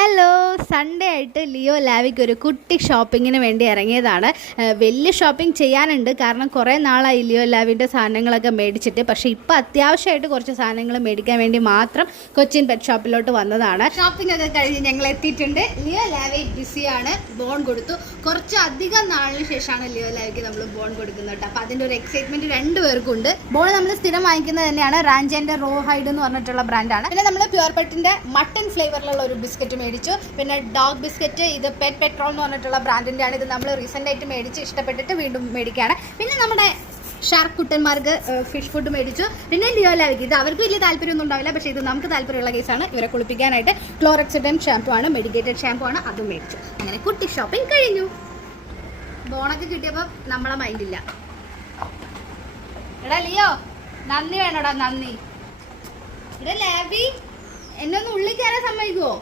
Hello, Sunday ആയിട്ട് Leo ലാവിക്ക് ഒരു കുട്ടി ഷോപ്പിങ്ങിന് വേണ്ടി ഇറങ്ങിയതാണ്. വലിയ ഷോപ്പിംഗ് ചെയ്യാനുണ്ട്, കാരണം കുറേ നാളായി ലിയോ ലാവിൻ്റെ സാധനങ്ങളൊക്കെ മേടിച്ചിട്ട്. പക്ഷേ ഇപ്പോൾ അത്യാവശ്യമായിട്ട് കുറച്ച് സാധനങ്ങൾ മേടിക്കാൻ വേണ്ടി മാത്രം കൊച്ചിൻ പെറ്റ് ഷോപ്പിലോട്ട് വന്നതാണ്. ഷോപ്പിംഗ് ഒക്കെ കഴിഞ്ഞ് ഞങ്ങൾ എത്തിയിട്ടുണ്ട്. ലിയോ ലാവി ബിസിയാണ്, ബോൺ കൊടുത്തു. കുറച്ച് അധികം നാളിന് ശേഷമാണ് ലിയോ ലാവിക്ക് നമ്മൾ ബോൺ കൊടുക്കുന്നത് കേട്ടോ. അപ്പോൾ അതിൻ്റെ ഒരു എക്സൈറ്റ്മെൻറ്റ് രണ്ടുപേർക്കും ഉണ്ട്. ബോൺ നമ്മൾ സ്ഥിരം വാങ്ങിക്കുന്നത് തന്നെയാണ്, റാഞ്ചേൻ്റെ റോ ഹൈഡ് എന്ന് പറഞ്ഞിട്ടുള്ള ബ്രാൻഡാണ്. പിന്നെ നമ്മൾ പ്യുവർ പെറ്റിൻ്റെ മട്ടൺ ഫ്ലേവറിലുള്ള ഒരു ബിസ്ക്കറ്റ് മേടിച്ചു. പിന്നെ ഡോഗ് ബിസ്ക്കറ്റ്, ഇത് പെറ്റ് പെട്രോൾ എന്ന് പറഞ്ഞിട്ടുള്ള ബ്രാൻഡിൻ്റെ ആണ്. ഇത് നമ്മൾ റീസെൻ്റ് ആയിട്ട് മേടിച്ച് ഇഷ്ടപ്പെട്ടിട്ട് വീണ്ടും മേടിക്കുകയാണ്. പിന്നെ നമ്മുടെ ഷാർക്ക് കുട്ടന്മാർക്ക് ഫിഷ് ഫുഡ് മേടിച്ചു. പിന്നെ ലിയോ ലാവിക്ക് ഇത് അവർക്ക് വലിയ താല്പര്യമൊന്നും ഉണ്ടാവില്ല, പക്ഷേ ഇത് നമുക്ക് താല്പര്യമുള്ള കേസാണ്. ഇവരെ കുളിപ്പിക്കാനായിട്ട് ക്ലോറക്സിഡൻ ഷാമ്പു ആണ്, മെഡിക്കേറ്റഡ് ഷാമ്പു ആണ്, അതും മേടിച്ചു. അങ്ങനെ കുട്ടി ഷോപ്പിംഗ് കഴിഞ്ഞു. ബോണൊക്കെ കിട്ടിയപ്പോൾ നമ്മളെ മൈൻഡില്ല. എടാ ലിയോ, നന്ദി വേണോടാ, നന്ദി. എടാ ലാവി, എന്നെ ഒന്ന് ഉള്ളിൽ കയറാൻ സമ്മതിക്കുമോ?